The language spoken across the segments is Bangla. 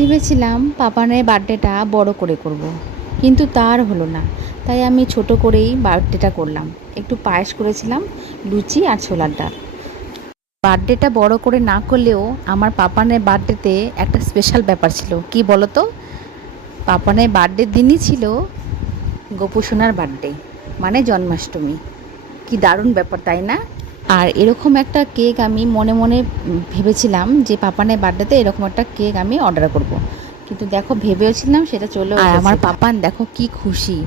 ভেবেছিলাম পাপানের বার্থডেটা বড় করে করব। কিন্তু তার হলো না, তাই আমি ছোট করেই বার্থডেটা করলাম। একটু পায়েস করেছিলাম, লুচি আর ছোলার ডাল। বার্থডেটা বড় করে না করলেও আমার পাপানের বার্থডেতে একটা স্পেশাল ব্যাপার ছিল। কি বলো তো? পাপানের বার্থডের দিনই ছিল গোপুসোনার বার্থডে, মানে জন্মাষ্টমী। কি দারুণ ব্যাপার, তাই না? আর এরকম একটা কেক আমি মনে মনে ভেবেছিলাম যে পাপানের বার্থডেতে এরকম একটা কেক আমি অর্ডার করব। কিন্তু দেখো, ভেবেছিলাম সেটা চলে এসেছে। আর আমার পাপান দেখো কি খুশি।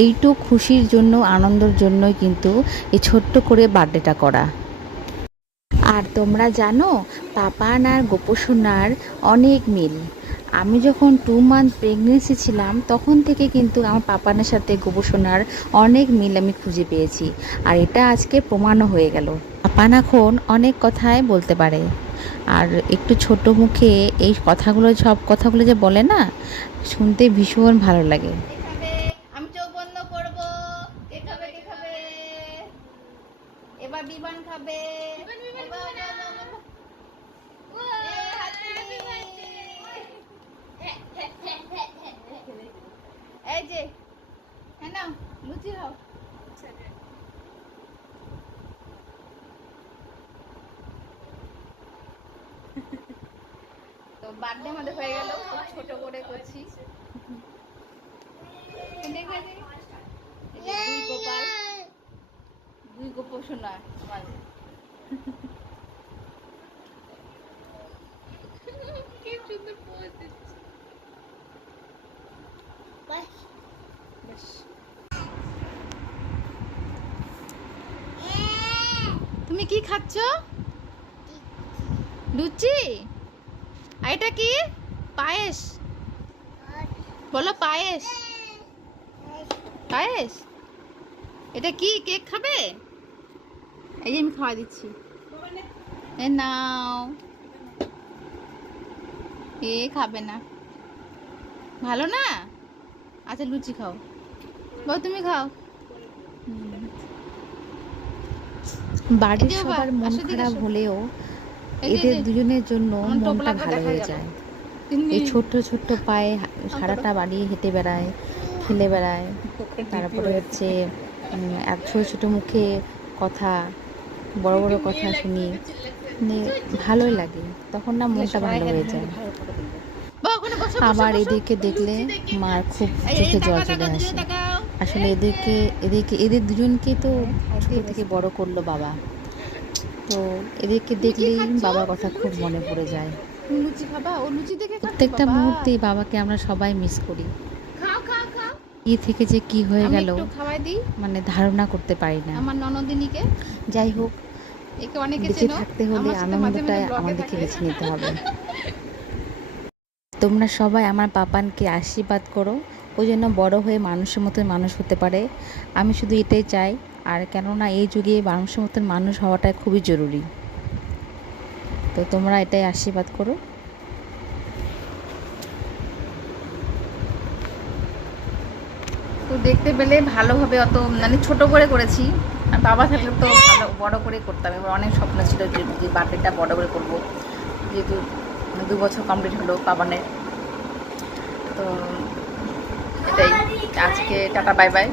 এইটুকু খুশির জন্য, আনন্দের জন্যই কিন্তু এই ছোট্ট করে বার্থডেটা করা। আর তোমরা জানো, পাপান আর গোপসোনার অনেক মিল। আমি যখন 2 মান্থ প্রেগনেন্সি ছিলাম তখন থেকে কিন্তু আমার পাপানের সাথে গোপসোনার অনেক মিল আমি খুঁজে পেয়েছি। আর এটা আজকে প্রমাণও হয়ে গেল। পাপান এখন অনেক কথাই বলতে পারে। আর একটু ছোট মুখে এই কথাগুলো, সব কথাগুলো যে বলে না, শুনতে ভীষণ ভালো লাগে। আমি চোখ বন্ধ করব। কে খাবে, কে খাবে? এবার বিমান খাবে। এই যে, হ্যাঁ নাও, লুচি খাও। তো বার্থডে আমাদের হয়ে গেল, খুব ছোট করে করছি। দুই গোপাল, দুই গোপসোনা আমাদের। কি সুন্দর পোজ দিচ্ছে। বেশ। তুমি কি খাচ্ছ? লুচি? আর এটা কি? পায়েস? বলো পায়েস। পায়েস? এটা কি, কেক খাবে? এই যে আমি খাওয়া দিচ্ছি। এ নাও। এ খাবে না, ভালো না? আচ্ছা লুচি খাও। বল তুমি খাও। বাড়ির সবার মন খারাপ হলেও এদের দুজনের জন্য মনটা ভালো হয়ে যায়। এই ছোট্ট ছোট্ট পায়ে সারাটা বাড়ি হেঁটে বেড়ায়, খেলে বেড়ায়। তারপরে হচ্ছে এক ছোটো ছোটো মুখে কথা, বড় বড় কথা শুনি, মানে ভালোই লাগে। তখন না মনটা ভালো হয়ে যায়। আবার এদেরকে দেখলে মার খুব চোখে জল চলে আসে। আসলে এদের দুজনকে তো ছোট থেকে বড় করলো বাবা। তো এদেরকে দেখলেই বাবার কথা খুব মনে পড়ে যায়। লুচি খাবা? ও লুচি দেখে প্রত্যেকটা মুহূর্তেই বাবাকে আমরা সবাই মিস করি। খাও খাও খাও। থেকে যে কি হয়ে গেল একটু খাওয়াই দিই, মানে ধারণা করতে পারি না। আমার ননদিনীকে। যাই হোক, একে অনেকে বেঁচে চেনো, থাকতে হলে আমার সাথে মাঝে আনন্দটা মাঝে ব্লগে আমাদেরকে থাকে। বেছে নিতে হবে। তোমরা সবাই আমার পাপানকে আশীর্বাদ করো, ও যেন বড় হয়ে মানুষের মতো মানুষ হতে পারে। আমি শুধু এটাই চাই। আর কেননা এই যুগে মানুষের মতন মানুষ হওয়াটা খুবই জরুরি। তো তোমরা এটাই আশীর্বাদ করো। তো দেখতে পেলে ভালোভাবে, অত মানে ছোট করে করেছি। আর বাবা থাকলে তো ভালো বড় করে করতাম। এবার অনেক স্বপ্ন ছিল যে বার্থডেটা বড় করে করব, যেহেতু 2 বছর কমপ্লিট হলো পাবানের। তো এটাই, আজকে টাটা বাই বাই।